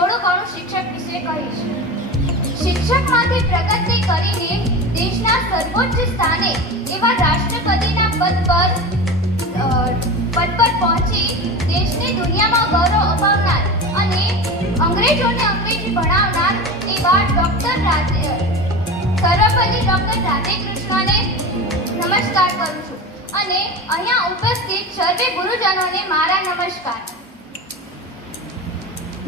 થોડું ઘણું શિક્ષક વિશે કહીશ. શિક્ષકમાંથી પ્રગતિ કરીને દેશના સર્વોચ્ચ સ્થાને એવા રાષ્ટ્રપતિના પદ પર પહોંચી દેશને દુનિયામાં ગૌરવ અપાવનાર અને અંગ્રેજોને અંગ્રેજી ભણાવનાર એવા સર્વપલ્લી ડૉક્ટર રાધેકૃષ્ણને નમસ્કાર કરું છું અને અહીંયા ઉપસ્થિત સર્વે ગુરુજનોને મારા નમસ્કાર.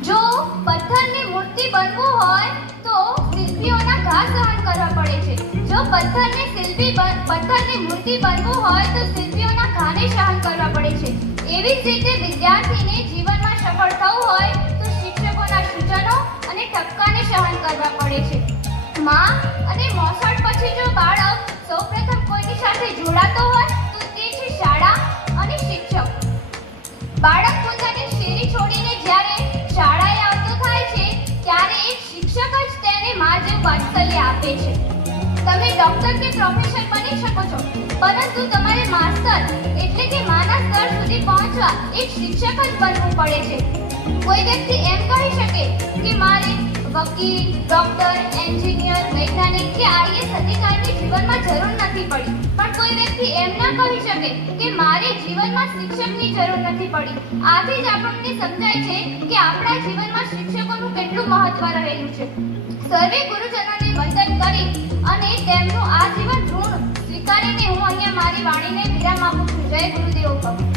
જો પથ્થરની મૂર્તિ બનવું હોય તો શિલ્પીઓના ઘા સહન કરવા પડે છે. જો પથ્થરની મૂર્તિ બનવું હોય તો શિલ્પીઓના ઘાને સહન કરવા પડે છે. એવી જ રીતે વિદ્યાર્થીને જીવનમાં સફળ થવું હોય તો શિક્ષકોના સૂચનો અને ઠપકાને સહન કરવા પડે છે. માં અને મોસળ પછી જો બાળક સૌપ્રથમ કોઈની સાથે જોડાતો હોય તો તે છે શાળા અને શિક્ષક. બાળક પોતાની શેરી છોડીને જ્યારે શાળાએ આવતો થાય છે ત્યારે એક શિક્ષક જ તેને માં જેવું વાત્સલ્ય આપે છે. તમે ડોક્ટર કે પ્રોફેસર બની શકો છો, પરંતુ તમારે માસ્ટર એટલે કે માના સ્તર સુધી પહોંચવા એક શિક્ષક જ બનવું પડે છે. કોઈ વ્યક્તિ એમ કહી શકે કે મારે વકીલ, ડોક્ટર, એન્જિનિયર, વૈજ્ઞાનિક કે આઈએએસ અધિકારીની જીવનમાં જરૂર નથી પડી, પણ કોઈ વ્યક્તિ એમ ના કહી શકે કે મારે જીવનમાં શિક્ષકની જરૂર નથી પડી. આથી જ આપણને સમજાય છે કે આપણા જીવનમાં શિક્ષકોનું કેટલું મહત્વ રહેલું છે. સર્વે ગુરુજનોને વંદન કરી અને તેમનું આજીવન ઋણ સ્વીકારીને હું અહીંયા મારી વાણીને વિરામ આપું છું. જય ગુરુદેવ ભવ.